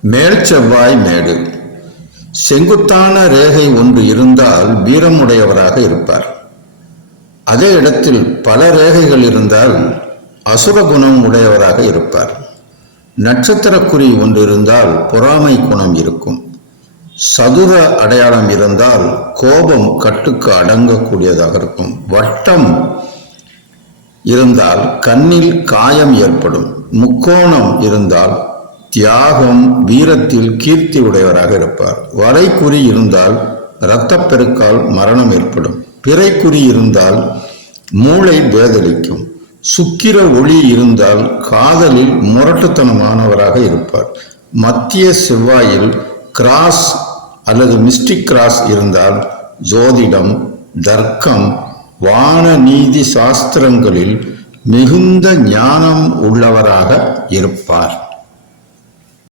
மேல் செவ்வாய் மேடு. செங்குத்தான ரேகை ஒன்று இருந்தால் வீரமுடையவராக இருப்பார். அதே இடத்தில் பல ரேகைகள் இருந்தால் அசுர குணம் உடையவராக இருப்பார். நட்சத்திர குறி ஒன்று இருந்தால் பொறாமை குணம் இருக்கும். சதுர அடையாளம் இருந்தால் கோபம் கட்டுக்கு அடங்கக்கூடியதாக இருக்கும். வட்டம் இருந்தால் கண்ணில் காயம் ஏற்படும். முக்கோணம் இருந்தால் தியாகம் வீரத்தில் கீர்த்தி உடையவராக இருப்பார். வரைக்குறி இருந்தால் இரத்தப்பெருக்கால் மரணம் ஏற்படும். பிறைக்குறி இருந்தால் மூளை பேதலிக்கும். சுக்கிர ஒளி இருந்தால் காதலில் முரட்டுத்தனமானவராக இருப்பார். மத்திய செவ்வாயில் கிராஸ் அல்லது மிஸ்டிக் கிராஸ் இருந்தால் ஜோதிடம், தர்க்கம், வான நீதி சாஸ்திரங்களில் மிகுந்த ஞானம் உள்ளவராக இருப்பார்.